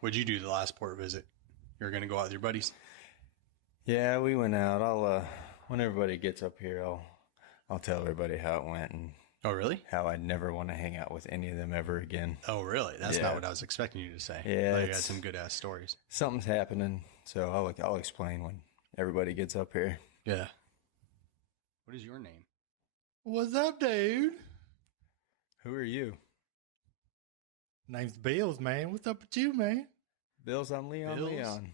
What'd you do the last port visit? You're going to go out with your buddies? Yeah, we went out. When everybody gets up here, I'll tell everybody how it went and Oh, really? how I'd never want to hang out with any of them ever again. Oh, really? That's Yeah. not what I was expecting you to say. Yeah, Like, you had some good-ass stories. Something's happening, so I'll explain when everybody gets up here. Yeah. What is your name? What's up, dude? Who are you? Name's Bills, man. What's up with you, man? Bills, I'm Leon. Bills? Leon.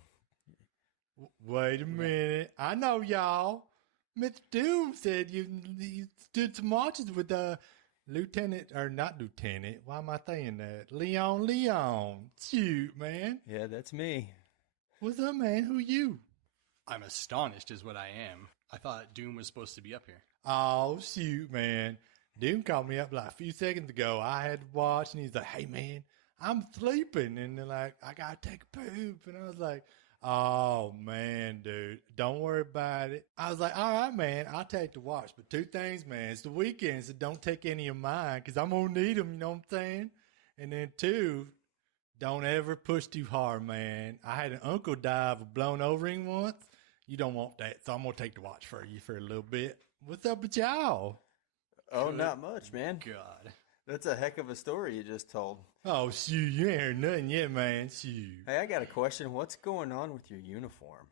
Wait a minute. I know y'all. Mr. Doom said you stood some marches with Lieutenant, or not Lieutenant. Why am I saying that? Leon. Shoot, man. Yeah, that's me. What's up, man? Who you? I'm astonished is what I am. I thought Doom was supposed to be up here. Oh, shoot, man. Doom called me up like a few seconds ago. I had to watch, and he's like, hey, man, I'm sleeping. And they're like, I got to take a poop. And I was like, oh, man, dude, don't worry about it. I was like, all right, man, I'll take the watch. But two things, man. It's the weekend, so don't take any of mine because I'm going to need them, you know what I'm saying? And then two, don't ever push too hard, man. I had an uncle die of a blown O-ring once. You don't want that, so I'm going to take the watch for you for a little bit. What's up with y'all? Oh, not much, man. God. That's a heck of a story you just told. Oh, shoot, you ain't heard nothing yet, man. Shoot. Hey, I got a question. What's going on with your uniform?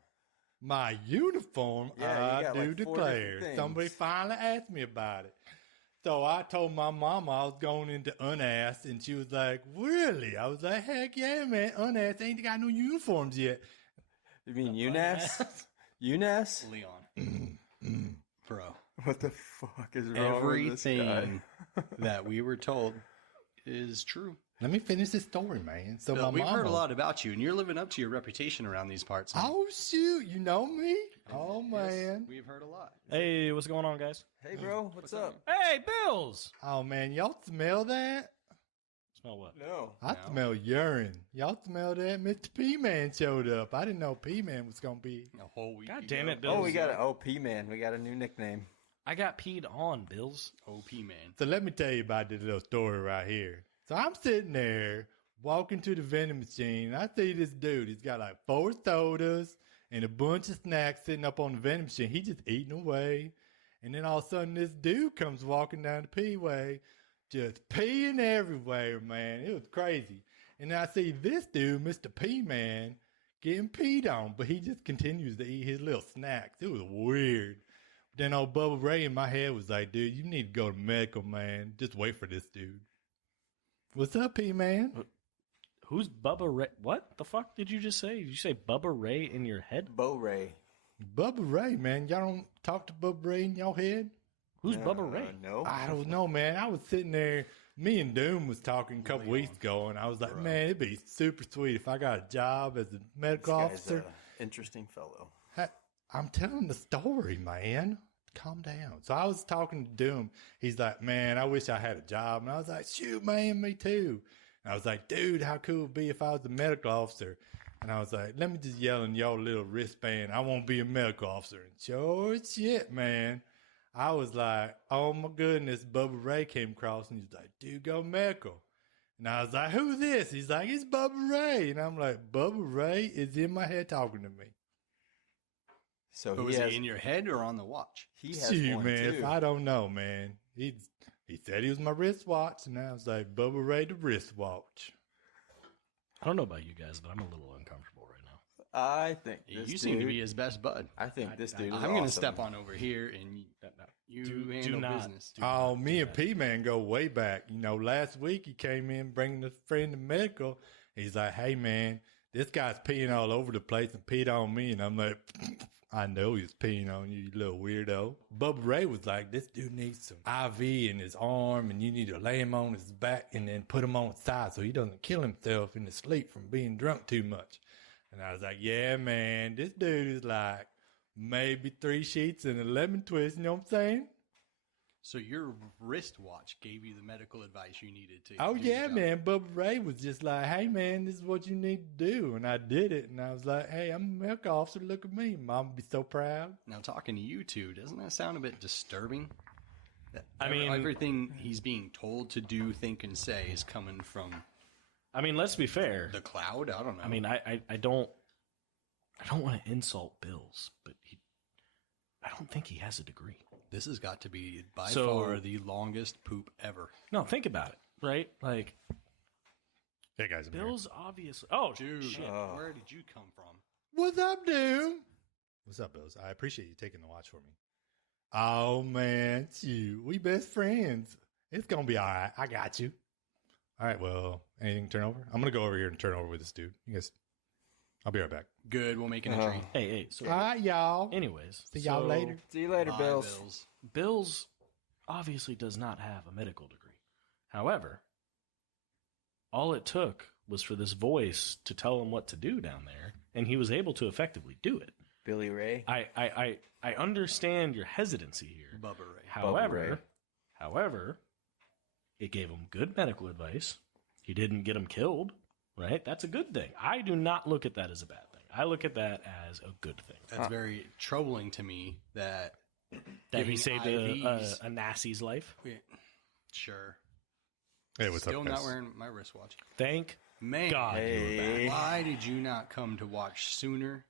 My uniform, Yeah, you got I do like 4 different declare. things. Somebody finally asked me about it. So I told my mama I was going into U.N.A.S.S, and she was like, really? I was like, heck yeah, man. U.N.A.S ain't got no uniforms yet. You mean U.N.A.S.S? U.N.A.S.S? Leon. Bro. What the fuck is wrong with this Everything guy? that we were told is true. Let me finish this story, man. So Bill, my we've mama, heard a lot about you, and you're living up to your reputation around these parts. Man. Oh, shoot. You know me? Oh, man. We've heard a lot. Hey, what's going on, guys? Hey, bro, what's up? Hey, Bills! Oh, man. Y'all smell that? Smell what? No. I smell urine. Y'all smell that? Mr. P-Man showed up. I didn't know P-Man was going to be. A whole week. God ago. damn it, Bills. Oh, we got an OP man. We got a new nickname. I got peed on, Bills. OP man. So let me tell you about this little story right here. So I'm sitting there walking to the vending machine, and I see this dude. He's got like 4 sodas and a bunch of snacks sitting up on the vending machine. He just eating away. And then all of a sudden, this dude comes walking down the P-way, just peeing everywhere, man. It was crazy. And then I see this dude, Mr. P-Man, getting peed on, but he just continues to eat his little snacks. It was weird. Then old Bubba Ray in my head was like, dude, you need to go to medical, man. Just wait for this dude. What's up, P-Man? Who's Bubba Ray? What the fuck did you just say? Did you say Bubba Ray in your head? Bo Ray. Bubba Ray, man. Y'all don't talk to Bubba Ray in your head? Who's Bubba Ray? No. I don't know, man. I was sitting there. Me and Doom was talking a couple weeks ago, and I was like, man, it'd be super sweet if I got a job as a medical Guy's officer. an interesting fellow. I'm telling the story, man. Calm down. So I was talking to Doom. He's like, man, I wish I had a job. And I was like, shoot, man, me too. And I was like, dude, how cool it would be if I was a medical officer? And I was like, let me just yell in your little wristband, I won't be a medical officer. And sure shit, man. I was like, oh my goodness. Bubba Ray came across and he's like, dude, go medical. And I was like, who's this? He's like, it's Bubba Ray. And I'm like, Bubba Ray is in my head talking to me. So But was he in your head or on the watch? he has Shoot, one man, too. I don't know, man. He said he was my wristwatch, and I was like, Bubba Ray the wristwatch. I don't know about you guys, but I'm a little uncomfortable right now. I think this You dude, seem to be his best bud. I think this dude is I'm going to awesome. step on over here, and you Do handle not. business. Oh, me and P-Man go way back. You know, last week he came in bringing a friend to medical. He's like, hey, man, this guy's peeing all over the place and peed on me. And I'm like, I know he's peeing on you, you little weirdo. Bubba Ray was like, this dude needs some IV in his arm, and you need to lay him on his back and then put him on his side so he doesn't kill himself in his sleep from being drunk too much. And I was like, yeah, man, this dude is like maybe 3 sheets and a lemon twist. You know what I'm saying? So your wristwatch gave you the medical advice you needed to. Oh, do your yeah, job. man. Bubba Ray was just like, hey, man, this is what you need to do. And I did it. And I was like, hey, I'm a medical officer. Look at me. Mom would be so proud. Now, talking to you two, doesn't that sound a bit disturbing? I mean- everything he's being told to do, think, and say is coming from I mean, let's be fair. The cloud? I don't know. I mean, I don't want to insult Bills, but I don't think he has a degree. this has got to be by So- far the longest poop ever. No, think about it, right? Like, Hey guys, I'm here. Bills obviously. Oh, Dude, shit. where did you come from? What's up, dude? What's up, Bills? I appreciate you taking the watch for me. Oh man, it's you. We best friends. It's gonna be all right. I got you. All right. Well, anything turn over? I'm gonna go over here and turn over with this dude. You guys, I'll be right back. Good, we'll make an entry. Hey. So, All right, y'all. anyways, See y'all so later. See you later, Bye, Bills. Bills obviously does not have a medical degree. However, all it took was for this voice to tell him what to do down there, and he was able to effectively do it. Billy Ray. I understand your hesitancy here. Bubba Ray. However, it gave him good medical advice. He didn't get him killed, right? That's a good thing. I do not look at that as a bad thing. I look at that as a good thing. That's very troubling to me that That he giving saved IVs a Nazi's life. Sure. Hey, what's Still up, guys? not wearing my wristwatch. Thank Man, God you were back. Hey. why did you not come to watch sooner?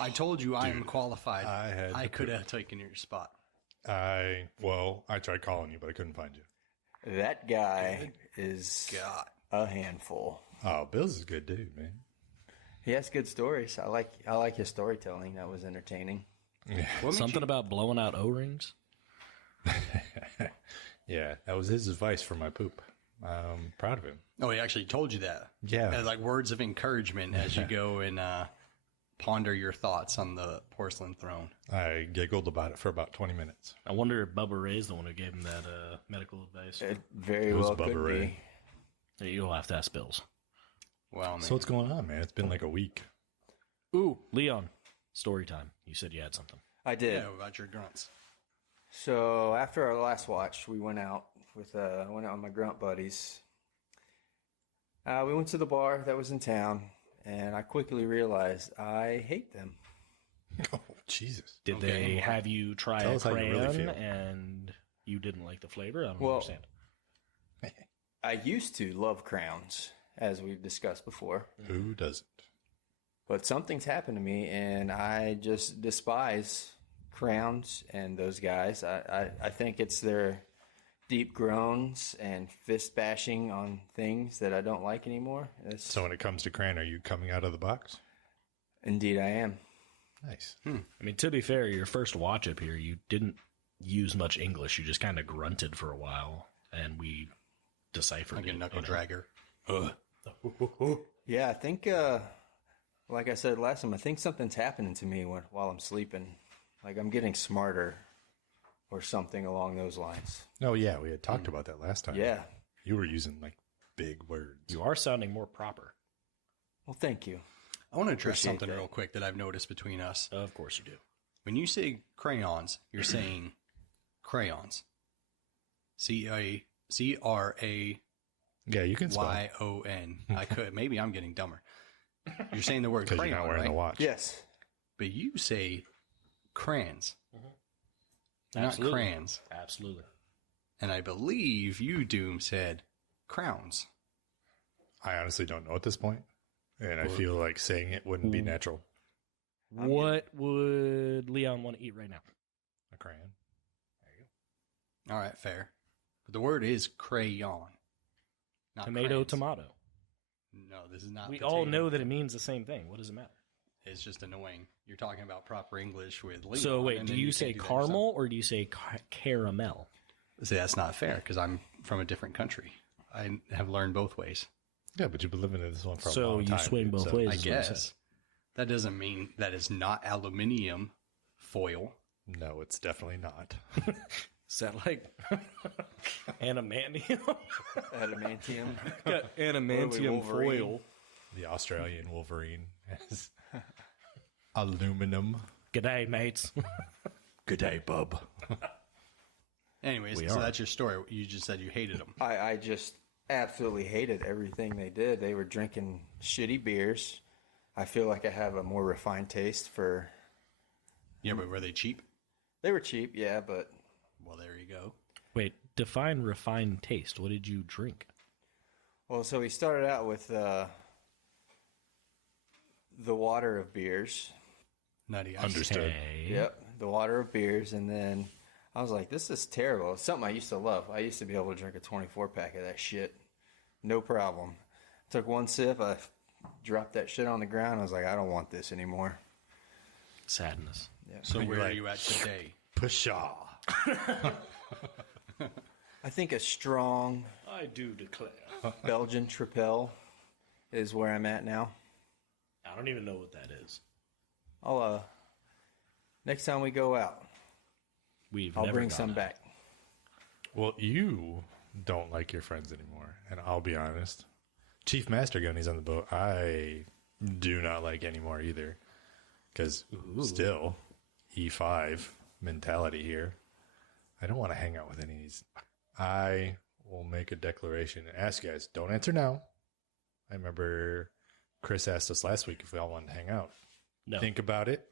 I told you I am dude, qualified. I had I the could have taken your spot. I tried calling you, but I couldn't find you. That guy is God. a handful. Oh, Bills is a good dude, man. He has good stories. I like his storytelling. That was entertaining. Yeah, What made Something you- about blowing out O-rings. yeah, that was his advice for my poop. I'm proud of him. Oh, he actually told you that. Yeah. As like words of encouragement as you go and ponder your thoughts on the porcelain throne. I giggled about it for about 20 minutes. I wonder if Bubba Ray's the one who gave him that medical advice. It very It was well Bubba could Ray. be. You'll have to ask Bills. Well, man. So what's going on, man? It's been like a week. Ooh, Leon, story time. You said you had something. I did. yeah, about your grunts. So after our last watch, we went out with my grunt buddies. We went to the bar that was in town, and I quickly realized I hate them. Oh, Jesus. Did Okay. they have you try Tell a us how you really crayon feel. and you didn't like the flavor? I don't Well- understand. I used to love crowns, as we've discussed before, Who doesn't? but something's happened to me, and I just despise crowns and those guys. I think it's their deep groans and fist bashing on things that I don't like anymore. So when it comes to Cran, are you coming out of the box? Indeed, I am. Nice. I mean, to be fair, your first watch up here, you didn't use much English. You just kind of grunted for a while, and we deciphered Like a it. knuckle you know? dragger. Yeah, I think, like I said last time, I think something's happening to me while I'm sleeping. Like I'm getting smarter or something along those lines. Oh, yeah. We had talked about that last time. Yeah. You were using like big words. You are sounding more proper. Well, thank you. I want to address Appreciate something that. real quick that I've noticed between us. Of course you do. When you say crayons, you're saying crayons. C-R-A-Y-O-N. Yeah, you can spell. I could. Maybe I'm getting dumber. You're saying the word Because crayon, you're not wearing right? the watch. Yes. But you say crayons, not Absolutely. crayons. Absolutely. And I believe you, Doom, said crowns. I honestly don't know at this point, and I feel like saying it wouldn't be natural. What would Leon want to eat right now? A crayon. All right, fair. But the word is crayon. Not Tomato, crayons. tomato. No, this is not We potato. all know that it means the same thing. What does it matter? It's just annoying. You're talking about proper English with Leon. So wait, and do then you can't say do that caramel or do you say caramel? yourself. See, that's not fair because I'm from a different country. I have learned both ways. Yeah, but you've been living in this one for a So long you time. swing dude, both so- ways. I is what I'm saying. guess. That doesn't mean that it's not aluminium foil. No, it's definitely not. Is that like adamantium? Adamantium. Adamantium Wolverine? foil. The Australian Wolverine has aluminum. G'day, mates. Good day, bub. Anyways, We so are. that's your story. You just said you hated them. I just absolutely hated everything they did. They were drinking shitty beers. I feel like I have a more refined taste for. Yeah, but were they cheap? They were cheap, yeah, but Well, there you go. Wait, define refined taste. What did you drink? Well, so we started out with the water of beers. Nutty. Understood. Okay. Yep, the water of beers, and then I was like, "This is terrible." It's something I used to love. I used to be able to drink a 24-pack of that shit, no problem. Took one sip, I dropped that shit on the ground. I was like, "I don't want this anymore." Sadness. Yeah. So You're where are like- you at today? Pshaw. I think a strong I do declare. Belgian Tripel is where I'm at now. I don't even know what that is. I'll next time we go out, We've I'll never bring gone some out. back. Well, you don't like your friends anymore, and I'll be honest. Chief Master Gunny's on the boat. I do not like anymore either, because still E5 mentality here. I don't want to hang out with any of these. I will make a declaration and ask you guys. Don't answer now. I remember Chris asked us last week if we all wanted to hang out. No. Think about it.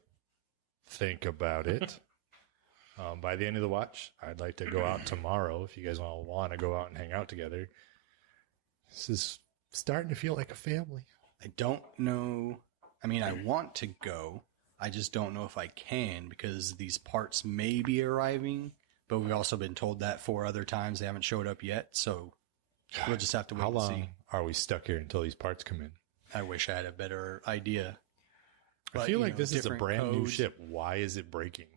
Think about it. By the end of the watch, I'd like to go out tomorrow if you guys all want to go out and hang out together. This is starting to feel like a family. I don't know. I mean, I want to go. I just don't know if I can because these parts may be arriving, but we've also been told that 4 other times they haven't showed up yet. So we'll just have to wait How and long see. are we stuck here until these parts come in? I wish I had a better idea. I But, feel you like know, this is a different brand new codes. ship. Why is it breaking?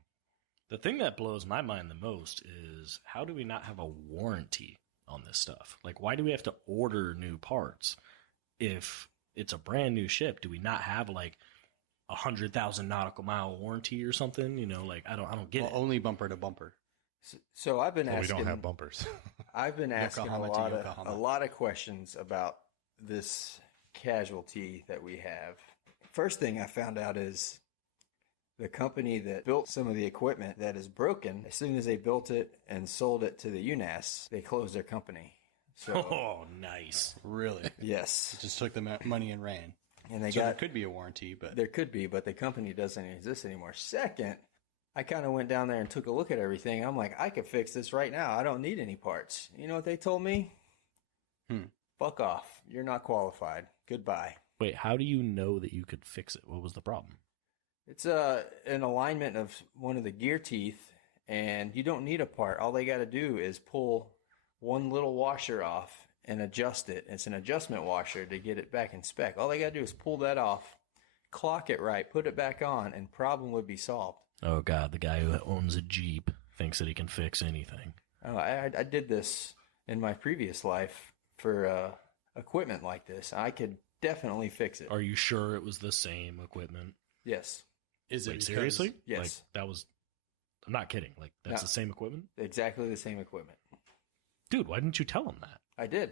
The thing that blows my mind the most is how do we not have a warranty on this stuff? Like, why do we have to order new parts if it's a brand new ship? Do we not have like 100,000 nautical mile warranty or something? You know, like I don't get Well, it. only bumper to bumper. So I've been Well, we asking. don't have bumpers. I've been asking Yokohama to a Yokohama. lot of questions about this casualty that we have. First thing I found out is the company that built some of the equipment that is broken, as soon as they built it and sold it to the U.N.A.S.S, they closed their company. So, Oh, nice. Really? yes. Just took the money and ran. And they So there got, could be a warranty, but there could be, but the company doesn't exist anymore. Second, I kind of went down there and took a look at everything. I'm like, I could fix this right now. I don't need any parts. You know what they told me? Fuck off. You're not qualified. Goodbye. Wait, how do you know that you could fix it? What was the problem? It's an alignment of one of the gear teeth, and you don't need a part. All they got to do is pull one little washer off and adjust it. It's an adjustment washer to get it back in spec. All they got to do is pull that off, clock it right, put it back on, and problem would be solved. Oh, God, the guy who owns a Jeep thinks that he can fix anything. Oh, I did this in my previous life for equipment like this. I could definitely fix it. Are you sure it was the same equipment? Yes. is it Wait, because- seriously? Yes. Like, that was... I'm not kidding. Like, that's No. the same equipment? Exactly the same equipment. Dude, why didn't you tell them that? I did.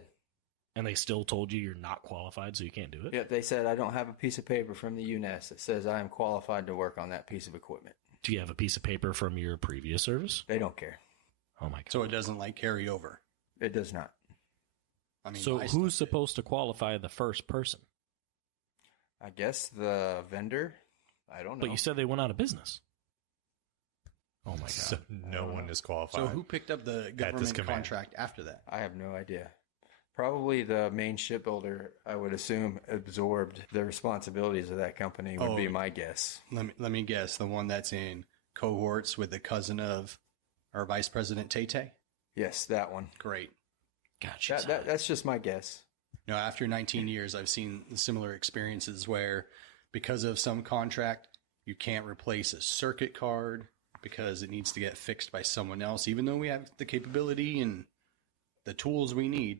And they still told you you're not qualified, so you can't do it? Yeah, they said I don't have a piece of paper from the U.N.A.S. that says I am qualified to work on that piece of equipment. Do you have a piece of paper from your previous service? They don't care. Oh, my God. So it doesn't like carry over. It does not. I mean, So my who's stuff did. supposed to qualify the first person? I guess the vendor. I don't know. But you said they went out of business. Oh, my God. So no one is qualified. So who picked up the government command. contract after that? I have no idea. Probably the main shipbuilder, I would assume, absorbed the responsibilities of that company would be my guess. Let me guess. The one that's in cohorts with the cousin of our Vice President Tay. Yes, that one. Great. God, she's That's just my guess. No, after 19 years, I've seen similar experiences where because of some contract, you can't replace a circuit card because it needs to get fixed by someone else, even though we have the capability and the tools we need.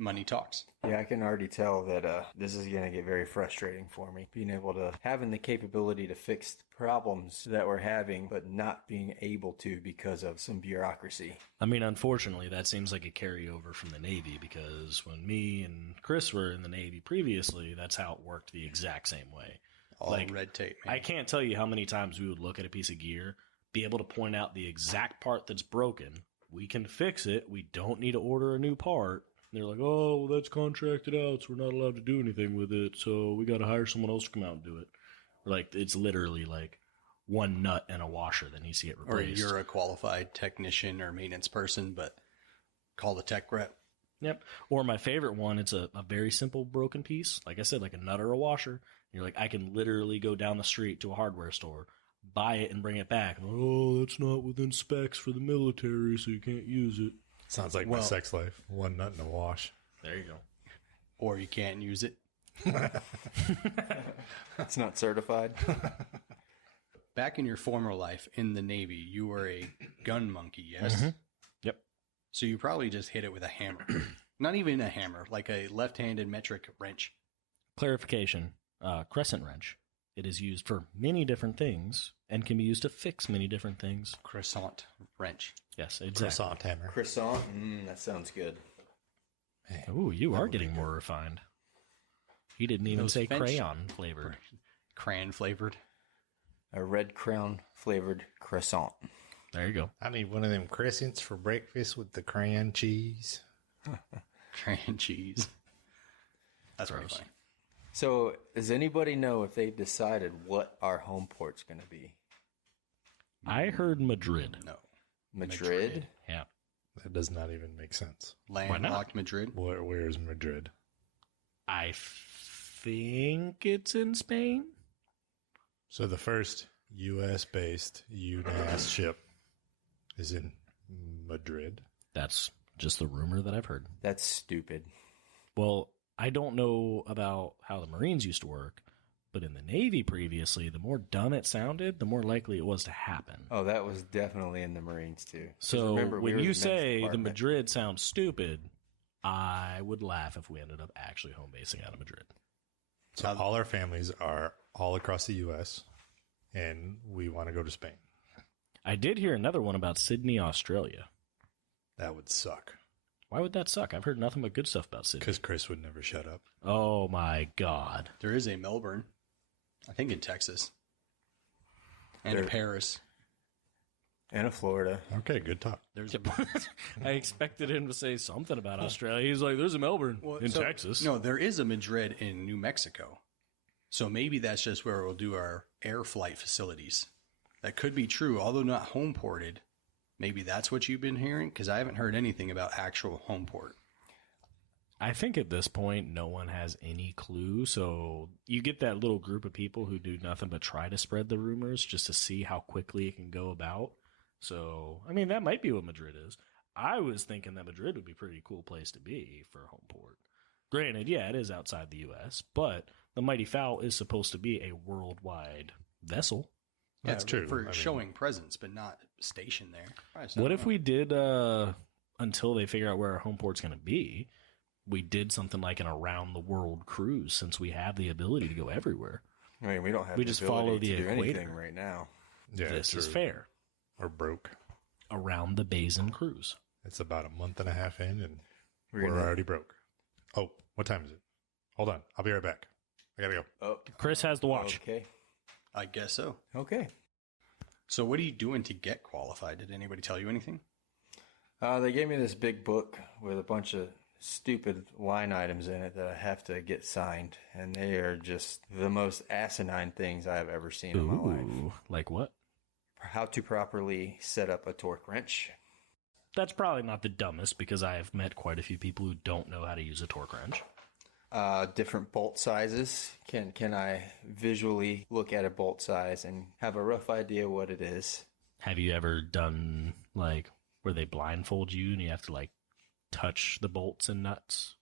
Money talks. Yeah, I can already tell that this is going to get very frustrating for me. Being able to, having the capability to fix problems that we're having, but not being able to because of some bureaucracy. I mean, unfortunately, that seems like a carryover from the Navy because when me and Chris were in the Navy previously, that's how it worked the exact same way. All Like, red tape, man. I can't tell you how many times we would look at a piece of gear, be able to point out the exact part that's broken. We can fix it. We don't need to order a new part. And they're like, oh, well, that's contracted out, so we're not allowed to do anything with it. So we got to hire someone else to come out and do it. Like, it's literally like one nut and a washer that needs to get Or replaced. you're a qualified technician or maintenance person, but call the tech rep. Yep. Or my favorite one, it's a very simple broken piece. Like I said, like a nut or a washer. You're like, I can literally go down the street to a hardware store, buy it, and bring it back. Oh, that's not within specs for the military, so you can't use it. Sounds like my sex life. One nut in a wash. There you go. Or you can't use it. It's not certified. Back in your former life in the Navy, you were a gun monkey, yes? Mm-hmm. Yep. So you probably just hit it with a hammer. Not even a hammer, like a left-handed metric wrench. Clarification, crescent wrench. It is used for many different things and can be used to fix many different things. Croissant wrench. Yes, exactly. Croissant hammer. Croissant? That sounds good. Ooh, you are getting more refined. He didn't even Those say French- crayon flavored. Crayon flavored. A red crown flavored croissant. There you go. I need one of them crescents for breakfast with the crayon cheese. Crayon cheese. That's pretty Gross. funny. So, does anybody know if they've decided what our home port's going to be? I heard Madrid. No. Madrid? Yeah. That does not even make sense. Landlocked Madrid. Where is Madrid? I think it's in Spain. So the first U.S.-based U.N.A.S.S ship is in Madrid. That's just the rumor that I've heard. That's stupid. Well, I don't know about how the Marines used to work, but in the Navy previously, the more dumb it sounded, the more likely it was to happen. Oh, that was definitely in the Marines, too. 'Cause So remember, we when were you the men's say the department. Madrid sounds stupid, I would laugh if we ended up actually home basing out of Madrid. So all our families are all across the U.S., and we want to go to Spain. I did hear another one about Sydney, Australia. That would suck. Why would that suck? I've heard nothing but good stuff about Sydney. Because Chris would never shut up. Oh my God. There is a Melbourne. I think in Texas. And a Paris. And a Florida. Okay, good talk. There's a I expected him to say something about Australia. He's like, there's a Melbourne in Texas. No, there is a Madrid in New Mexico. So maybe that's just where we'll do our air flight facilities. That could be true, although not home ported. Maybe that's what you've been hearing, because I haven't heard anything about actual home port. I think at this point, no one has any clue. So you get that little group of people who do nothing but try to spread the rumors just to see how quickly it can go about. So, I mean, that might be what Madrid is. I was thinking that Madrid would be a pretty cool place to be for a home port. Granted, yeah, it is outside the U.S., but the Mighty Fowl is supposed to be a worldwide vessel. That's true. For I mean- showing presence, but not stationed there. What if we did, until they figure out where our home port's going to be, we did something like an around-the-world cruise, since we have the ability to go everywhere. I mean, we don't have We the just ability follow the to do anything equator. right now. Yeah, This is true. fair. Or broke. Around the Basin cruise. It's about a month and a half in, and We're we're gonna- already broke. Oh, what time is it? Hold on. I'll be right back. I gotta go. Oh, Chris has the watch. okay. I guess so. Okay. So what are you doing to get qualified? Did anybody tell you anything? They gave me this big book with a bunch of stupid line items in it that I have to get signed, and they are just the most asinine things I have ever seen in my life. Ooh, like what? How to properly set up a torque wrench. That's probably not the dumbest, because I have met quite a few people who don't know how to use a torque wrench. Different bolt sizes. Can I visually look at a bolt size and have a rough idea what it is? Have you ever done, like, where they blindfold you and you have to, like, touch the bolts and nuts?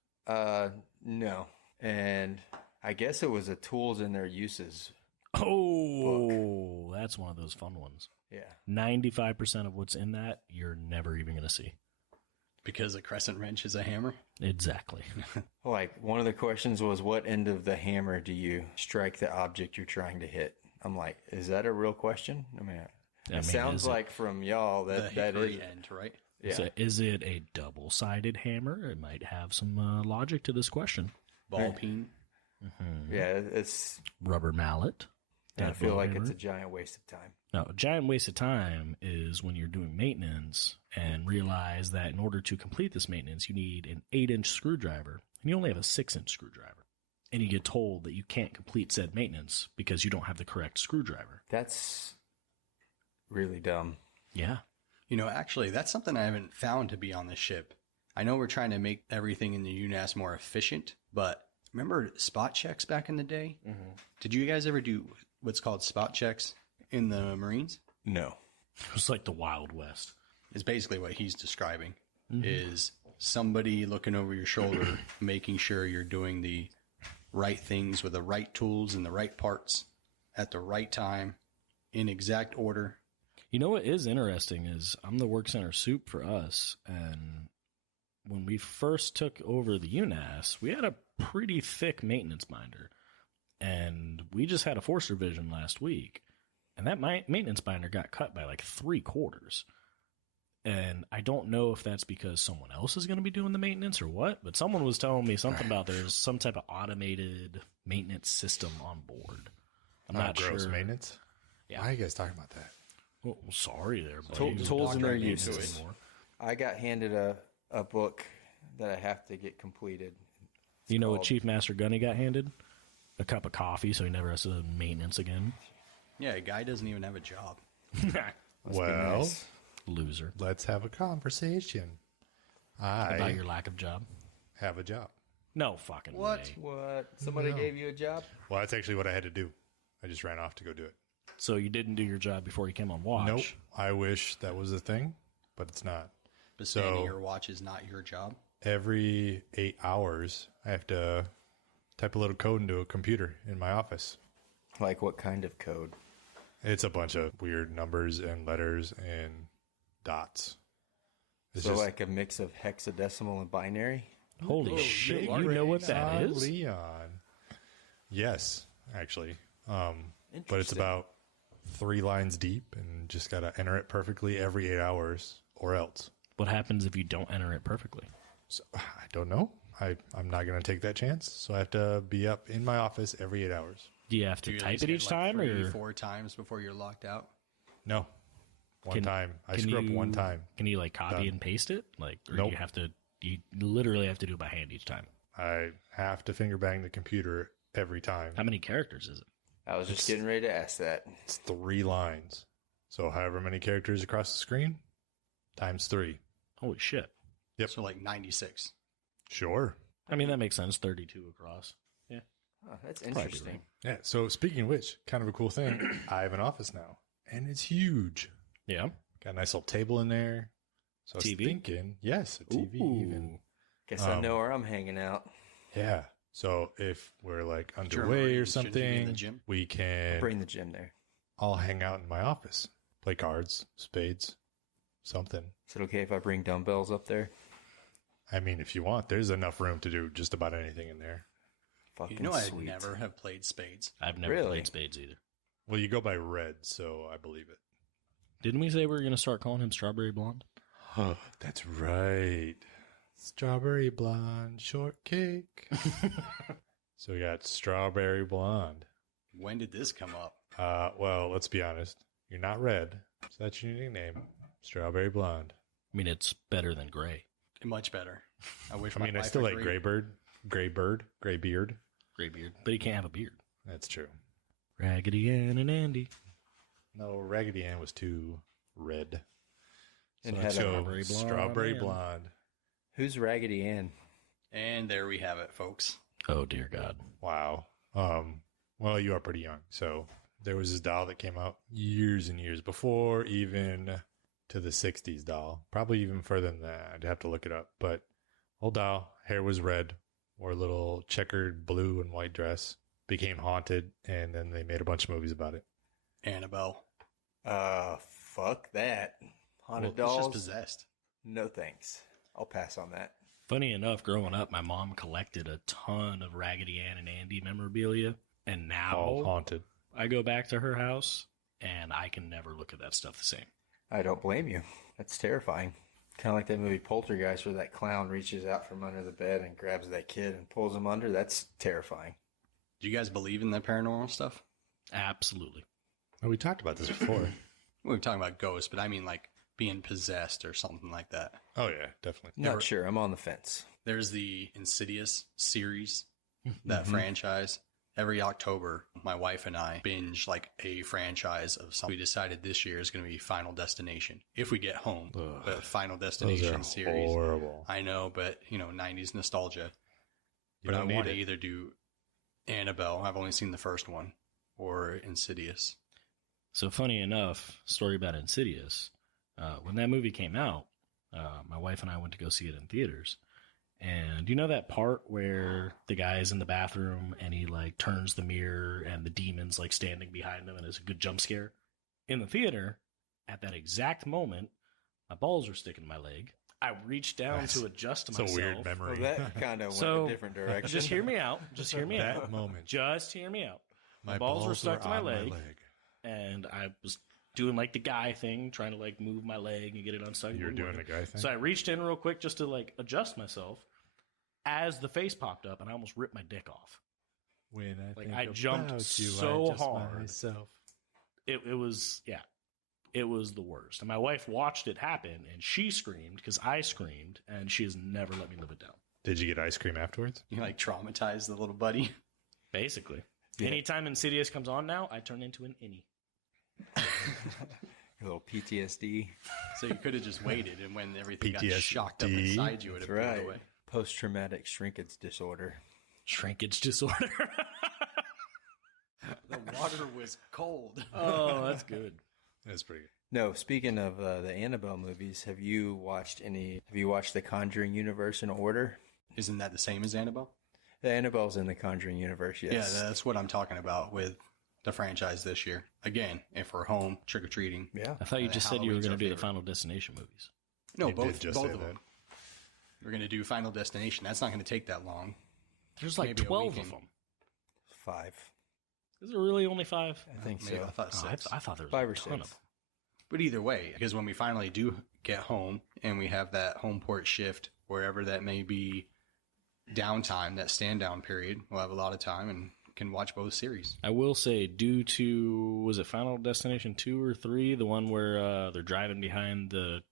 No. And I guess it was a tools and their uses. Oh, that's one of those fun ones. Yeah. 95% of what's in that, you're never even going to see. Because a crescent wrench is a hammer? Exactly. Like, one of the questions was, what end of the hammer do you strike the object you're trying to hit? I'm like, is that a real question? I mean, it sounds is it- like from y'all The that is. hickory end, right? Yeah. So is it a double-sided hammer? It might have some logic to this question. Ball peen. Yeah, it's. Rubber mallet. I feel Dead like hammer. it's a giant waste of time. No, a giant waste of time is when you're doing maintenance and realize that in order to complete this maintenance, you need an 8-inch screwdriver, and you only have a 6-inch screwdriver. And you get told that you can't complete said maintenance because you don't have the correct screwdriver. That's really dumb. Yeah. You know, actually, that's something I haven't found to be on the ship. I know we're trying to make everything in the U.N.A.S. more efficient, but remember spot checks back in the day? Mm-hmm. Did you guys ever do what's called spot checks in the Marines? No. It was like the Wild West. It's basically what he's describing, is somebody looking over your shoulder, making sure you're doing the right things with the right tools and the right parts at the right time in exact order. You know what is interesting is I'm the work center soup for us, and when we first took over the U.N.A.S., we had a pretty thick maintenance binder, and we just had a force revision last week, and that maintenance binder got cut by like 3/4. And I don't know if that's because someone else is going to be doing the maintenance or what, but someone was telling me something about there's some type of automated maintenance system on board. I'm not gross sure. Maintenance? Yeah. Why are you guys talking about that? Well, sorry there, buddy. Tools and their uses. Anymore. I got handed a book that I have to get completed. You know what Chief Master Gunny got handed? A cup of coffee, so he never has to do maintenance again. Yeah, a guy doesn't even have a job. Well, Nice. Loser. let's have a conversation. About I your lack of job? have a job. No fucking What? way. What? Somebody gave you a job? Well, that's actually what I had to do. I just ran off to go do it. So you didn't do your job before you came on watch? Nope. I wish that was a thing, but it's not. But So- standing your watch is not your job. Every 8 hours, I have to type a little code into a computer in my office. Like what kind of code? It's a bunch of weird numbers and letters and dots. It's So just like a mix of hexadecimal and binary? Holy shit, you know what that is? Leon. Yes, actually. But it's Interesting. about 3 lines deep and just got to enter it perfectly every 8 hours or else. What happens if you don't enter it perfectly? So, I don't know. I'm not going to take that chance. So I have to be up in my office every 8 hours. Do you have to Do you at type least it get, each like, time? 3, Or 4 times before you're locked out? No. One Can- time. I can screw up you- one time. Can you like copy Done. and paste it? Like, or do Nope. you have to, you literally have to do it by hand each time? I have to finger bang the computer every time. How many characters is it? I was just getting ready to ask that. It's 3 lines. So however many characters across the screen, times 3. Holy shit. Yep. So like 96. Sure. I mean, that makes sense. 32 across. Yeah. Oh, that's Probably interesting. right. Yeah. So speaking of which, kind of a cool thing, I have an office now, and it's huge. Yeah. Got a nice little table in there. So I was TV? thinking, yes, a TV even. Guess I know where I'm hanging out. Yeah. So if we're like You're a underway Marine, or shouldn't you be in the something, gym? we can Bring the gym there. all hang out in my office, play cards, spades, something. Is it okay if I bring dumbbells up there? I mean, if you want, there's enough room to do just about anything in there. Fucking You know, I sweet. never have played spades. I've never Really? played spades either. Well, you go by red, so I believe it. Didn't we say we were going to start calling him Strawberry Blonde? That's right. Strawberry blonde shortcake. So we got strawberry blonde. When did this come up? Well, let's be honest. You're not red, so that's your nickname. Strawberry blonde. I mean, it's better than gray. Much better. I wish. I my mean, I wife still like agreed. gray beard. Gray beard. But he can't have a beard. That's true. Raggedy Ann and Andy. No, Raggedy Ann was too red. So And let's had a go strawberry blonde strawberry Ann. blonde. Who's Raggedy Ann? And there we have it, folks. Oh, dear God. Wow. Well, you are pretty young. So there was this doll that came out years and years before even to the 60s doll. Probably even further than that. I'd have to look it up. But old doll, hair was red, wore a little checkered blue and white dress, became haunted, and then they made a bunch of movies about it. Annabelle. Fuck that. Haunted Well, it's dolls? just possessed. No thanks. I'll pass on that. Funny enough, growing up, my mom collected a ton of Raggedy Ann and Andy memorabilia. And now All haunted. I go back to her house and I can never look at that stuff the same. I don't blame you. That's terrifying. Kind of like that movie Poltergeist where that clown reaches out from under the bed and grabs that kid and pulls him under. That's terrifying. Do you guys believe in the paranormal stuff? Absolutely. Oh, we talked about this before. We were talking about ghosts, but I mean like being possessed or something like that. Oh, yeah, definitely. Not sure. I'm on the fence. There's the Insidious series, that franchise. every October, my wife and I binge like a franchise of something. We decided this year is going to be Final Destination. If we get home, the Final Destination series. Horrible. I know, but 90s nostalgia. You But I don't want need to it. either do Annabelle, I've only seen the first one, or Insidious. So funny enough, story about Insidious. When that movie came out, my wife and I went to go see it in theaters. And you know that part where the guy's in the bathroom and he like turns the mirror and the demon's like standing behind him and it's a good jump scare? In the theater, at that exact moment, my balls were sticking to my leg. I reached down to adjust It's myself. a weird memory. Well, that kind of went So, a different direction. Just hear me out. Just hear me That out. moment. Just hear me out. My My balls were stuck to my on leg. And I was doing like the guy thing, trying to like move my leg and get it unstuck. You were doing the guy thing? So I reached in real quick just to like adjust myself as the face popped up and I almost ripped my dick off. When Like, think I jumped about you, so I just hard. myself. It was, yeah, it was the worst. And my wife watched it happen and she screamed because I screamed and she has never let me live it down. Did you get ice cream afterwards? You like traumatize the little buddy. Basically. Yeah. Anytime Insidious comes on now, I turn into an innie. A little PTSD. So you could have just waited, and when everything got PTSD. shocked up inside you, it would have That's pulled right. away. Post-traumatic shrinkage disorder. Shrinkage disorder. The water was cold. Oh, that's good. That's pretty good. No, speaking of the Annabelle movies, have you watched the Conjuring universe in order? Isn't that the same as Annabelle? The Annabelle's in the Conjuring universe, yes. Yeah, that's what I'm talking about with the franchise this year. Again, if we're home trick-or-treating. Yeah. I thought you The just said you were Halloween's going our to do the favorite. Final Destination movies. No, You both did just both say of that. them. We're going to do Final Destination. That's not going to take that long. There's like Maybe a 12 of weekend. them. 5. Is there really only 5? I think Maybe so. I thought Oh, 6. I thought there was 5 a or ton 6. of them. But either way, because when we finally do get home and we have that home port shift, wherever that may be, downtime, that stand down period, we'll have a lot of time and can watch both series. I will say, due to, was it Final Destination 2 or 3, the one where they're driving behind the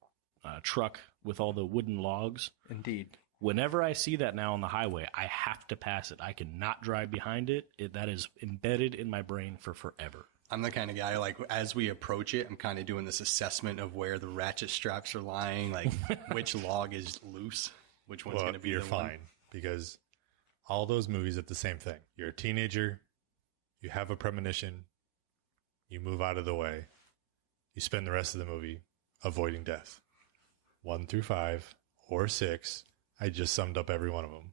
truck with all the wooden logs? Indeed. Whenever I see that now on the highway, I have to pass it. I cannot drive behind it. That is embedded in my brain for forever. I'm the kind of guy, like, as we approach it, I'm kind of doing this assessment of where the ratchet straps are lying, like, which log is loose, which one's Well, going to be you're the fine one. because all those movies are the same thing. You're a teenager, you have a premonition, you move out of the way, you spend the rest of the movie avoiding death. 1 through 5 or 6. I just summed up every one of them.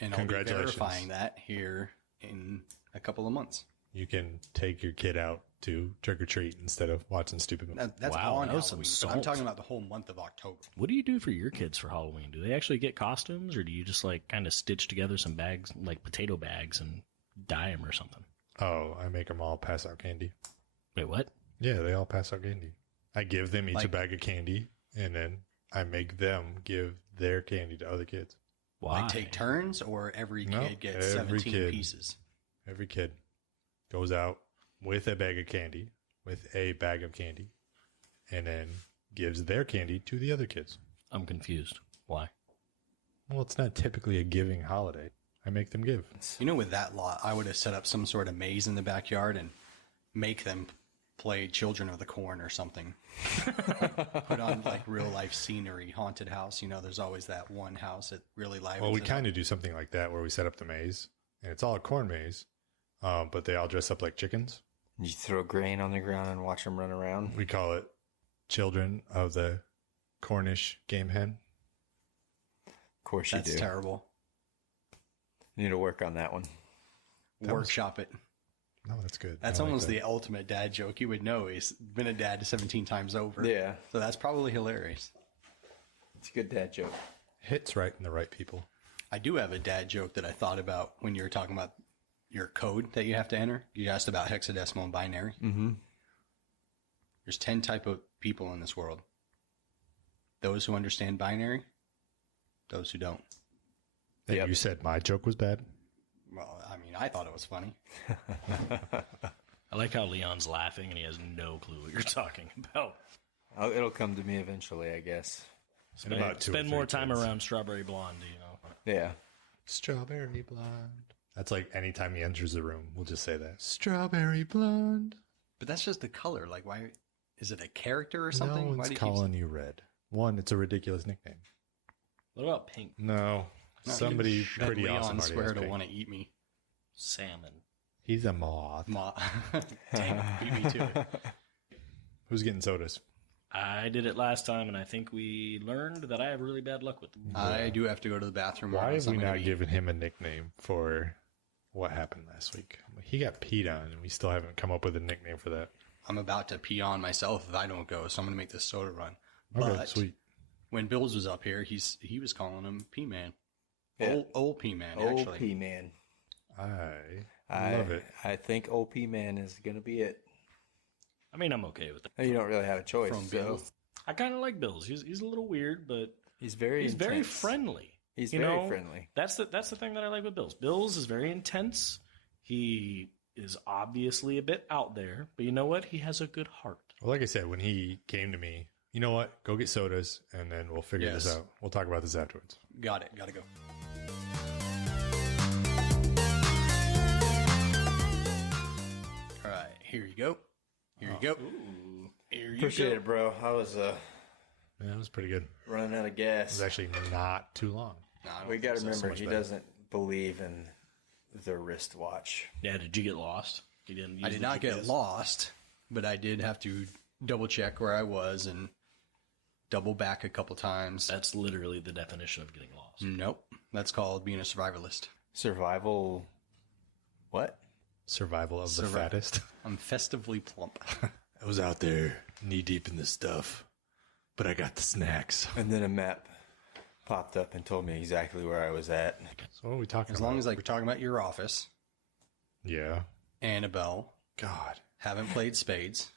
And I'll be Congratulations. verifying that here in a couple of months. You can take your kid out to trick or treat instead of watching stupid movies. That's Wow, on that was some Halloween, but I'm salt. talking about the whole month of October. What do you do for your kids for Halloween? Do they actually get costumes, or do you just like kind of stitch together some bags, like potato bags, and dye them or something? Oh, I make them all pass out candy. Wait, what? Yeah, they all pass out candy. I give them each a Like- bag of candy, and then I make them give their candy to other kids. Why? Like take turns, or every No, kid gets every 17 kid. pieces. Every kid goes out with a bag of candy, and then gives their candy to the other kids. I'm confused. Why? Well, it's not typically a giving holiday. I make them give. With that lot, I would have set up some sort of maze in the backyard and make them play Children of the Corn or something. Put on like real life scenery, haunted house. There's always that one house that really lively. Well, we kind of do something like that where we set up the maze, and it's all a corn maze, but they all dress up like chickens. You throw grain on the ground and watch them run around. We call it Children of the Cornish Game Hen. Of course you That's do. terrible. You need to work on that one. Workshop it. No, that's good. That's I like almost that. the ultimate dad joke. You would know he's been a dad 17 times over. Yeah. So that's probably hilarious. It's a good dad joke. Hits right in the right people. I do have a dad joke that I thought about when you were talking about your code that you have to enter. You asked about hexadecimal and binary. Mm-hmm. There's 10 type of people in this world. Those who understand binary, those who don't. And Yep. you said my joke was bad? Well, I mean, I thought it was funny. I like how Leon's laughing and he has no clue what you're talking about. It'll come to me eventually, I guess. In about 2 or Spend 3 more time kids. around Strawberry Blonde, Yeah. Strawberry blonde. That's like anytime he enters the room, we'll just say that. Strawberry blonde. But that's just the color. Like, why is it a character or something? No Why one's do you calling you red. One, it's a ridiculous nickname. What about pink? No, somebody That pretty Leon awesome already swear has to pink. want to eat me. Salmon. He's a moth. Dang it, beat me to it. Who's getting sodas? I did it last time, and I think we learned that I have really bad luck with them. I do have to go to the bathroom. Why have we not given? given him a nickname for what happened last week? He got peed on, and we still haven't come up with a nickname for that. I'm about to pee on myself if I don't go, so I'm going to make this soda run. Okay, But sweet. when Bills was up here, he was calling him P-Man. Yeah. Old P-Man, OP actually. Man. I love it. I think OP Man is going to be it. I mean, I'm okay with it. And you don't really have a choice. From so Bills. I kind of like Bills. He's a little weird, but He's very he's very intense. friendly. He's You very know, friendly. That's the thing that I like with Bills. Bills is very intense. He is obviously a bit out there, but you know what? He has a good heart. Well, like I said, when he came to me, you know what? Go get sodas, and then we'll figure this Yes. out. We'll talk about this afterwards. Got it. Got to go. All right. Here you go. Here you go. Here you Appreciate go. it, bro. I was Yeah, it was pretty good. running out of It gas. was actually not too long. No, I don't We got to think so. remember, much he better. doesn't believe in the wristwatch. Yeah, did you get lost? You didn't use I did the not get GPS? lost, but I did have to double check where I was and double back a couple times. That's literally the definition of getting lost. Nope. That's called being a survivalist. Survival. What? Survival of the Survi- fattest. I'm festively plump. I was out there knee deep in this stuff, but I got the snacks. And then a map popped up and told me exactly where I was at. So what are we talking As about? long as like we're talking about your office, Yeah. Annabelle, God. haven't played spades,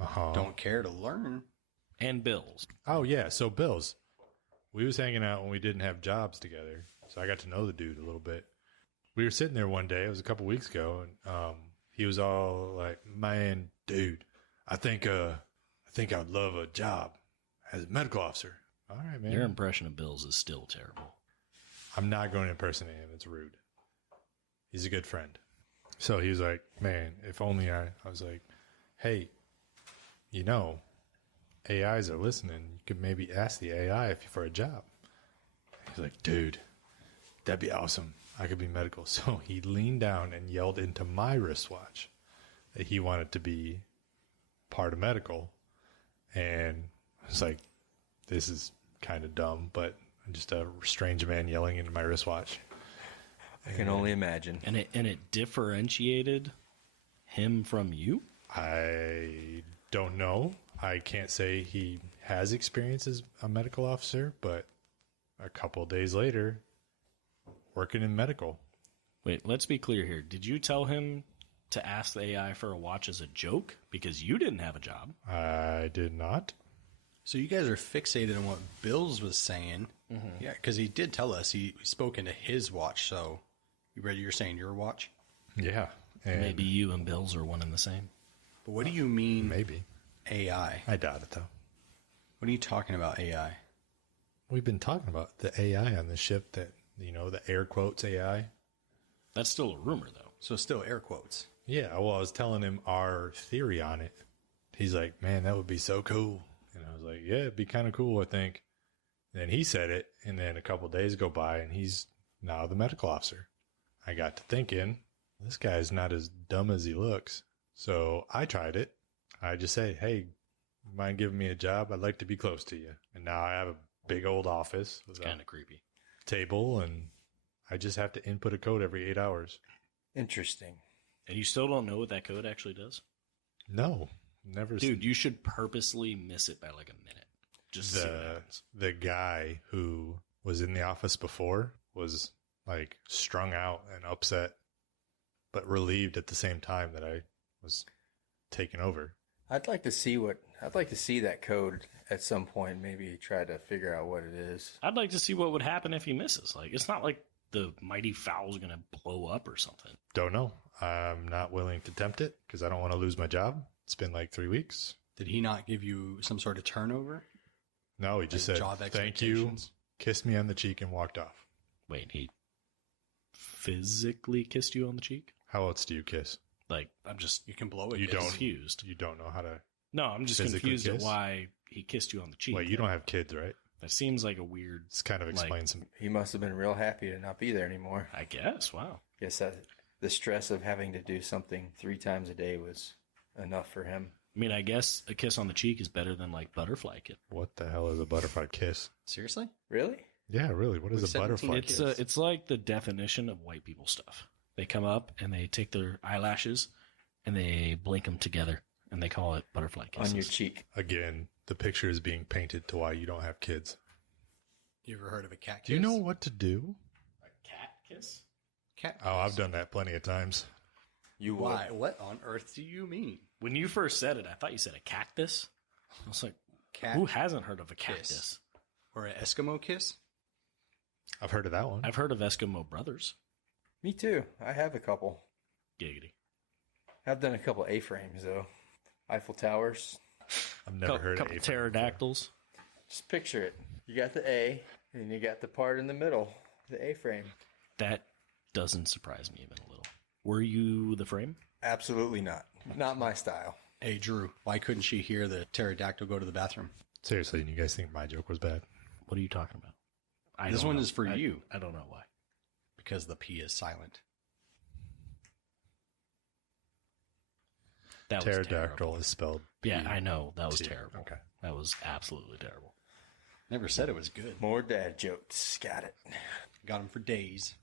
Uh-huh. don't care to learn. And Bills. Oh, yeah. So, Bills, we was hanging out when we didn't have jobs together. So I got to know the dude a little bit. We were sitting there one day. It was a couple weeks ago. And he was all like, man, dude, I think I'd love a job as a medical officer. All right, man. Your impression of Bills is still terrible. I'm not going to impersonate him. It's rude. He's a good friend. So he was like, man, if only I was like, hey, you know, AIs are listening. You could maybe ask the AI for a job. He's like, dude, that'd be awesome. I could be medical. So he leaned down and yelled into my wristwatch that he wanted to be part of medical. And I was like, this is kind of dumb, but just a strange man yelling into my wristwatch. I can only imagine. And it differentiated him from you? I don't know. I can't say he has experience as a medical officer, but a couple of days later, working in medical. Wait, let's be clear here. Did you tell him to ask the AI for a watch as a joke because you didn't have a job? I did not. So you guys are fixated on what Bills was saying. Yeah, because he did tell us he spoke into his watch. So you're saying your watch? Yeah. And Maybe you and Bills are one and the same. But what do you mean maybe. AI? I doubt it, though. What are you talking about AI? We've been talking about the AI on the ship that, you know, the air quotes AI. That's still a rumor, though. So still air quotes. Yeah, well, I was telling him our theory on it. He's like, man, that would be so cool. And I was like, yeah, it'd be kind of cool, I think. Then he said it, and then a couple of days go by, and he's now the medical officer. I got to thinking, this guy's not as dumb as he looks. So I tried it. I just say, hey, mind giving me a job? I'd like to be close to you. And now I have a big old office with It's kind of creepy. a table, and I just have to input a code every 8 hours. Interesting. And you still don't know what that code actually does? No, never. Dude, you should purposely miss it by like a minute. Just to see what happens. the guy who was in the office before was like strung out and upset, but relieved at the same time that I was taking over. I'd like to see that code at some point. Maybe try to figure out what it is. I'd like to see what would happen if he misses. Like, it's not like the mighty fowl's going to blow up or something. Don't know. I'm not willing to tempt it because I don't want to lose my job. It's been like 3 weeks. Did he not give you some sort of turnover? No, he just Like said, job thank you, expectations? kissed me on the cheek and walked off. Wait, physically kissed you on the cheek. How else do you kiss? Like, I'm just You can blow it. You don't. confused. You don't know how to. No, I'm just physically confused at kiss? why he kissed you on the cheek. Wait, you don't have kids, right? That seems like a weird. This kind of explains some. He must have been real happy to not be there anymore. I guess. Wow. Guess that the stress of having to do something 3 times a day was enough for him. I mean, I guess a kiss on the cheek is better than like butterfly kiss. What the hell is a butterfly kiss? Seriously? Really? Yeah, really. What is With a butterfly 17 kiss? It's like the definition of white people stuff. They come up and they take their eyelashes and they blink them together and they call it butterfly kisses. On your cheek. Again, the picture is being painted to why you don't have kids. You ever heard of a cat kiss? Do you know what to do? A cat kiss? Cat Oh, I've kiss? done that plenty of times. You Why? What on earth do you mean? When you first said it, I thought you said a cactus. I was like, Cat who hasn't heard of a kiss. cactus? Or an Eskimo kiss? I've heard of that one. I've heard of Eskimo brothers. Me too. I have a couple. Giggity. I've done a couple A-frames though. Eiffel Towers. I've never heard of couple A-frame pterodactyls. Just picture it. You got the A, and you got the part in the middle, the A-frame. That doesn't surprise me even a little. Were you the frame? Absolutely not. Not my style. Hey, Drew, why couldn't she hear the pterodactyl go to the bathroom? Seriously, and you guys think my joke was bad? What are you talking about? This don't one know. is for you. I don't know why. Because the P is silent. That was Pterodactyl terrible. is spelled. Yeah, I know. That was T. terrible. Okay. That was absolutely terrible. Never said it was good. More dad jokes. Got it. Got him for days.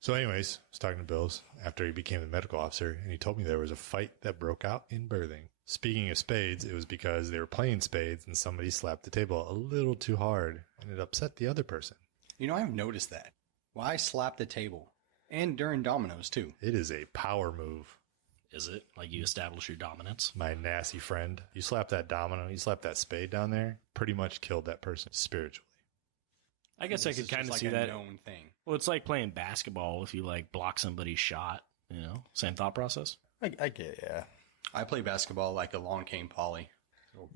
So, anyways, I was talking to Bills after he became the medical officer, and he told me there was a fight that broke out in birthing. Speaking of spades, it was because they were playing spades and somebody slapped the table a little too hard, and it upset the other person. You know, I've noticed that. Why slap the table? And during dominoes, too. It is a power move. Is it? Like you establish your dominance? My nasty friend. You slap that domino, you slap that spade down there, pretty much killed that person spiritually. I guess I This could is just kind of like see a that. known thing. Well, it's like playing basketball if you like block somebody's shot, you know? Same thought process. I get, yeah. I play basketball like along came Polly.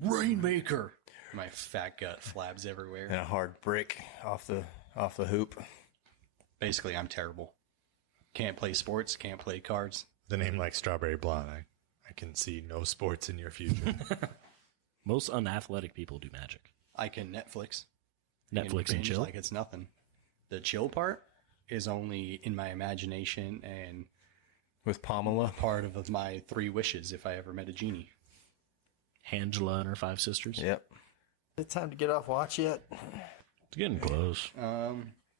Rainmaker! My fat gut flabs everywhere. And a hard brick off the hoop. Basically, I'm terrible. Can't play sports, can't play cards. The name like Strawberry Blonde, I can see no sports in your future. Most unathletic people do magic. I can Netflix. I can Netflix and binge chill. like it's nothing. The chill part is only in my imagination and With Pamela. part of my 3 wishes if I ever met a genie. Angela and her 5 sisters. Yep. Is it time to get off watch yet? It's getting close.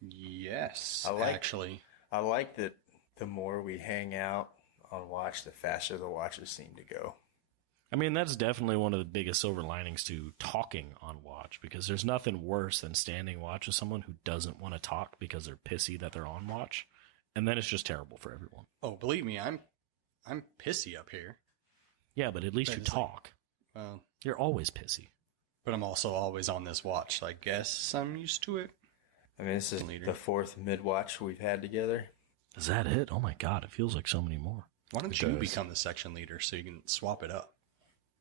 Yes, actually. I like that the more we hang out on watch, the faster the watches seem to go. I mean, that's definitely one of the biggest silver linings to talking on watch, because there's nothing worse than standing watch with someone who doesn't want to talk because they're pissy that they're on watch. And then it's just terrible for everyone. Oh, believe me, I'm pissy up here. Yeah, but at least But you it's like- talk. Well, You're always pissy. but I'm also always on this watch. So I guess I'm used to it. I mean, this is Leader. the 4th Midwatch we've had together. Is that it? Oh my God, it feels like so many more. Why don't It you does. become the section leader so you can swap it up?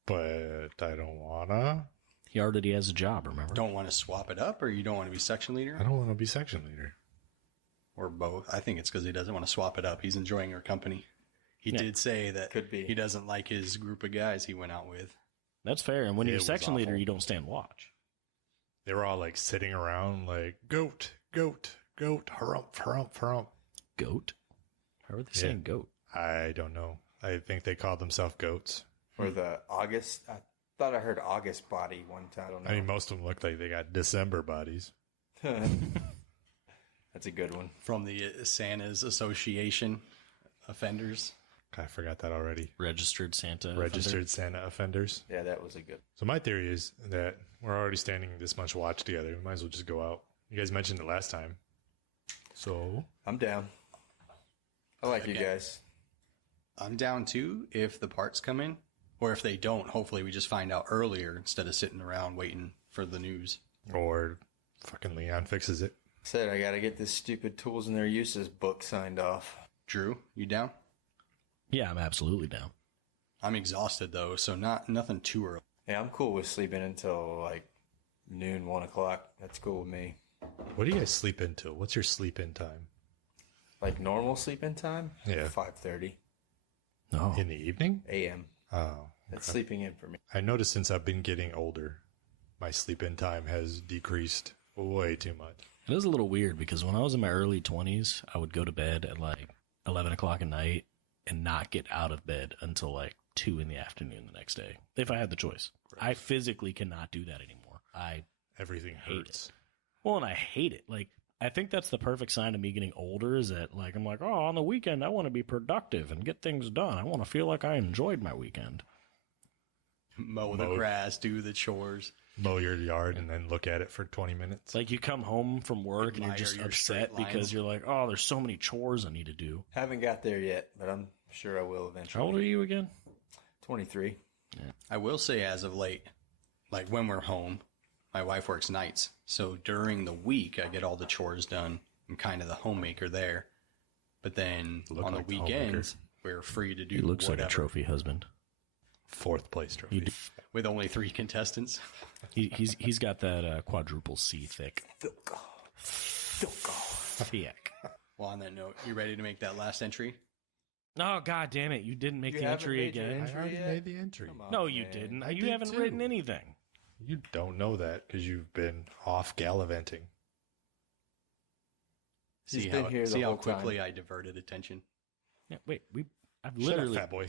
But I don't wanna. He already has a job, remember? Don't want to swap it up, or you don't want to be section leader, I don't want to be section leader. or both? I think it's because he doesn't want to swap it up. He's enjoying our company. He Yeah. did say that Could be. he doesn't like his group of guys he went out with. That's fair. And when It you're was section leader, awful. you don't stand watch. They were all like sitting around like, goat, goat, goat, harump, harump, harump. Goat? How are they saying goat? I don't know. I think they called themselves goats. Or the August. I thought I heard August body one time. I don't know. I mean, most of them look like they got December bodies. That's a good one. From the Santa's Association offenders. I forgot that already. Registered Santa. Registered Santa offenders. Yeah, that was a good. So my theory is that we're already standing this much watch together. We might as well just go out. You guys mentioned it last time. So I'm down. I like you Okay. guys. I'm down too if the parts come in, or if they don't. Hopefully, we just find out earlier instead of sitting around waiting for the news. or fucking Leon fixes it. Said I gotta get this stupid tools and their uses book signed off. Drew, you down? Yeah, I'm absolutely down. I'm exhausted though, so nothing too early. Yeah, I'm cool with sleeping until like noon, 1 o'clock. That's cool with me. What do you guys sleep into? What's your sleep in time? Like normal sleep-in time? Yeah. 5:30 No. In the evening? a.m. Oh. That's sleeping in for me. I noticed since I've been getting older, my sleep-in time has decreased way too much. It is a little weird because when I was in my early 20s, I would go to bed at like 11 o'clock at night and not get out of bed until like 2 in the afternoon the next day, if I had the choice. I physically cannot do that anymore. Everything hate hurts. Well, and I hate it. Like, I think that's the perfect sign of me getting older is that, like, I'm like, oh, on the weekend, I want to be productive and get things done. I want to feel like I enjoyed my weekend. Mow the grass, do the chores. Mow your yard and then look at it for 20 minutes. Like, you come home from work and you're Admire just your upset straight lines. because you're like, oh, there's so many chores I need to do. Haven't got there yet, but I'm sure I will eventually. How old are you again? 23. I will say as of late, like when we're home, my wife works nights. So during the week, I get all the chores done. I'm kind of the homemaker there. But then Look on like the the weekends, we're free to do He looks whatever. like a trophy husband. 4th place trophy. With only 3 contestants. He's got that quadruple C thick. Thick. Well, on that note, you ready to make that last entry? Oh, God damn it. You didn't make You the haven't entry made your again. I already yet? made the entry. Come on, No, you man. didn't. I You did haven't too. written anything. You don't know that because you've been off gallivanting. He's See been how, here the see how whole time. quickly I diverted attention. Yeah, wait, I've Shut literally. up, fat boy.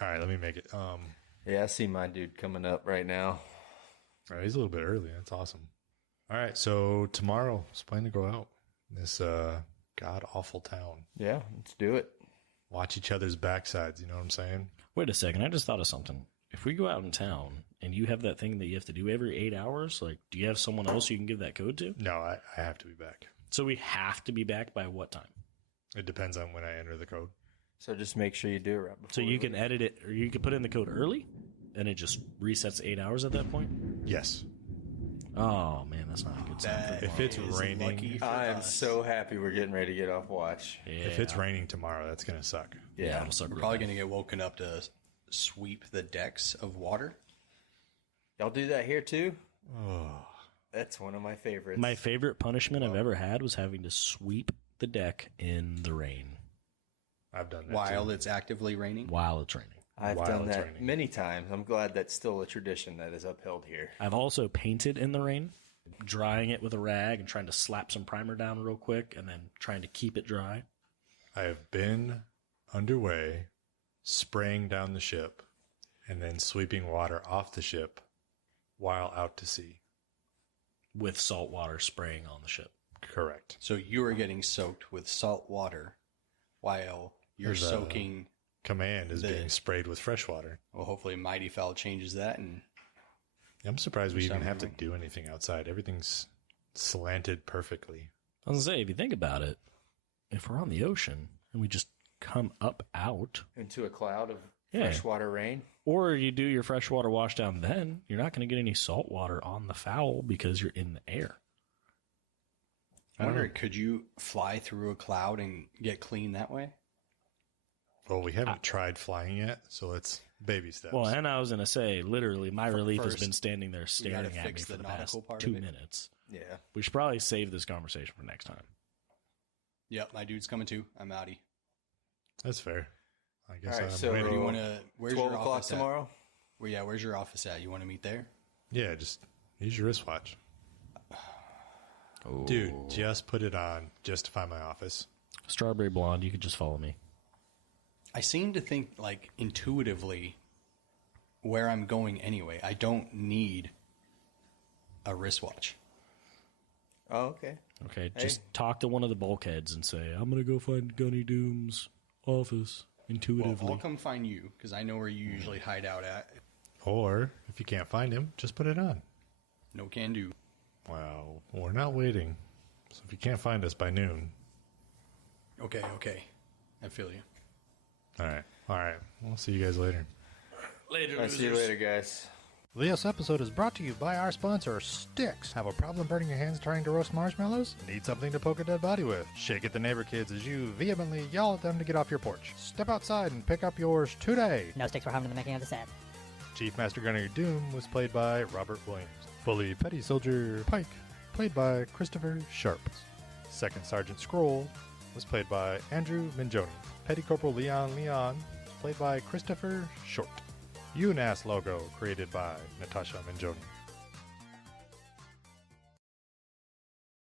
All right, let me make it. Yeah, I see my dude coming up right now. All right, he's a little bit early. That's awesome. All right, so tomorrow, let's plan to go out in this god-awful town. Yeah, let's do it. Watch each other's backsides, you know what I'm saying? Wait a second. I just thought of something. If we go out in town and you have that thing that you have to do every 8 hours, like, do you have someone else you can give that code to? No, I have to be back. So we have to be back by what time? It depends on when I enter the code. So just make sure you do it right before. So you can edit it, or you can put in the code early, and it just resets 8 hours at that point? Yes. Oh, man, that's not a good sign. That If it's is raining- lucky for I am us. so happy we're getting ready to get off watch. Yeah. If it's raining tomorrow, that's going to suck. Yeah. it'll suck We're real probably bad. going to get woken up to sweep the decks of water. Y'all do that here too? Oh, That's one of my favorites. My favorite punishment I've ever had was having to sweep the deck in the rain I've done that While too. it's actively raining. while it's raining. I've While done it's that raining. many times. I'm glad that's still a tradition that is upheld here. I've also painted in the rain, drying it with a rag and trying to slap some primer down real quick and then trying to keep it dry. I have been underway, spraying down the ship, and then sweeping water off the ship while out to sea. With salt water spraying on the ship. Correct. So you are getting soaked with salt water while you're There's a- soaking. Command is The- being sprayed with fresh water. Well, hopefully Mighty Fowl changes that. And I'm surprised we For even some have to reason. do anything outside. Everything's slanted perfectly. I was going to say, if you think about it, if we're on the ocean and we just come up out, Into a cloud of Yeah. freshwater rain. or you do your freshwater wash down then, you're not going to get any salt water on the fowl because you're in the air. I wonder, could you fly through a cloud and get clean that way? Well, we haven't tried flying yet, so let's baby steps. Well, and I was going to say, literally, my relief has first, been standing there staring at me fix for the the past nautical part 2 of it. minutes. Yeah. We should probably save this conversation for next time. Yep, my dude's coming too. I'm outie. That's fair. I guess All right, I'm so- ready. Where do you want to? Where's 12 your o'clock office tomorrow? At? Well, yeah, where's your office at? You want to meet there? Yeah, just use your wristwatch. Dude, just put it on just to find my office. Strawberry Blonde, you could just follow me. I seem to think, like, intuitively where I'm going anyway. I don't need a wristwatch. Oh, okay. Okay, Hey. just talk to one of the bulkheads and say, I'm going to go find Gunny Doom's office Well, intuitively. I'll come find you because I know where you usually hide out at. Or, if you can't find him, just put it on. No can do. Well, we're not waiting. So if you can't find us by noon. Okay. I feel you. All right. We'll see you guys later. Later, I'll see you later, guys. This episode is brought to you by our sponsor, Sticks. Have a problem burning your hands trying to roast marshmallows? Need something to poke a dead body with? Shake at the neighbor kids as you vehemently yell at them to get off your porch. Step outside and pick up yours today. No sticks were harmed in the making of the set. Chief Master Gunner Doom was played by Robert Williams. Fully Petty Soldier Pike, played by Christopher Sharp. Second Sergeant Scroll was played by Andrew Minjoni. Petty Corporal Leon played by Christopher Short. U.N.A.S.S logo created by Natasha Minjoni.